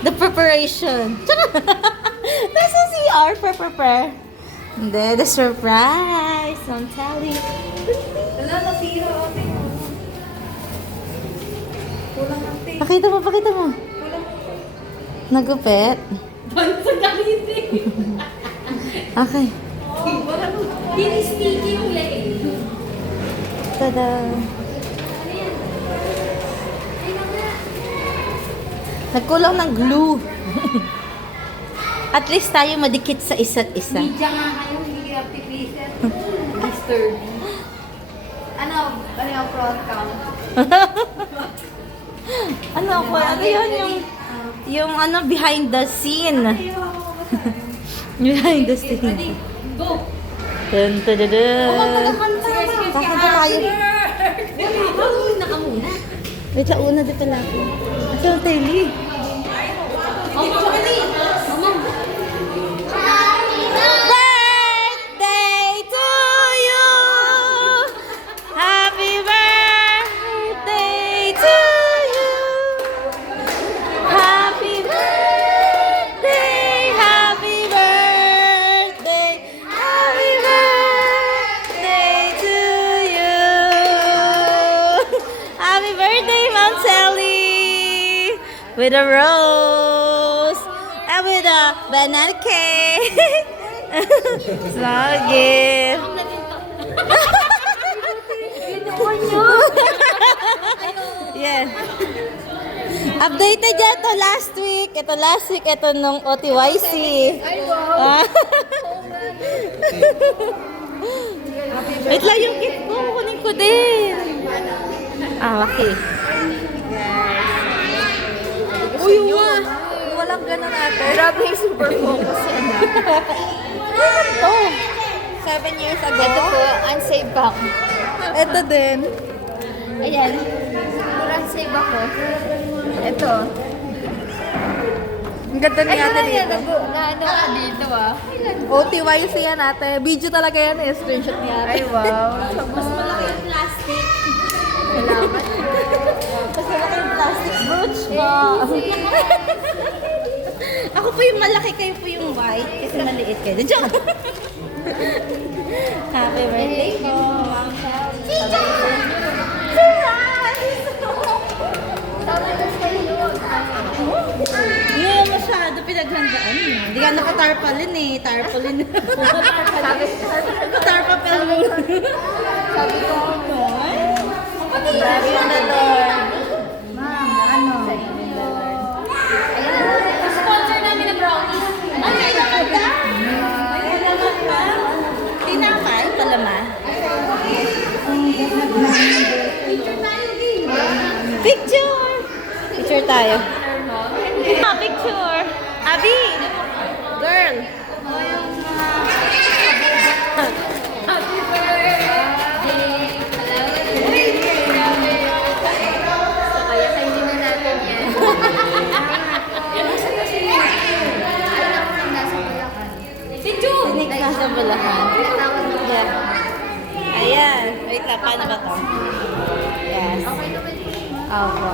The preparation. That's a CR for prepare. Hindi, the surprise. I'm telling you. Wala, nasira ate. Kulang ate. Pakita mo, pakita mo. Kulang ate. Nagupit. Bansa gamitin. Okay. Hindi-sticky yung leg. Tada. Nagkulang ng glue. At least tayo madikit sa isa't isa. Media nga kayo, hindi kayo artificial. Disturbing. Ano yung front count? Ano po? Ano yun? Yung ano, behind the scene. Behind the scene. Ready? Go! Dun, dun, dun, dun. Kakanta tayo. Una ka muna. Wait, sa una din pala ako. Asa ang teli? Birthday to you! Happy birthday to you! Happy birthday! Happy birthday! Happy birthday to you! Happy birthday, Mount Sally! With a rose and with a banana cake. Small gift. Yeah. Updated yan to last week. Ito last week. Ito nung OTYC. Ay, wow! Wait lang yung gift ko. Kunin ko din. Okay. Uy, walang ganun ate. Grabe yung super focus yan. Ito. 7 years ago. Ito po, unsaved pa ako. Ito din. Ayan. Pura unsaved ako. Ito. Ang ganda ni ate dito. Ano ka dito ah. OTYC yan ate. Video talaga yan eh. Screenshot ni ate. Ay, wow. Mas malaki yung plastic. Salamat. Mas malaki yung plastic brooch ko. Ako po yung malaki, kayo po yung white. Kasi maliit kayo. Joke! Happy birthday po. Tita! Hindi mo masyado pinaghandaan eh. Hindi ka naka-tarpaulin eh. Tarpaulin. Naka-tarpaulin mo. Sabi ko, Love you, the Lord. sponsor namin ng brownies. Ay, may laman ka? May laman ka? Tinapay, palama. Picture! Picture tayo. Picture! Abi! Girl! Kaya kainin na natin yan. Picture! Sinig na sa Bulacan. Yeah. Ayan. Wait lang, paano ba to? Yes. Opo.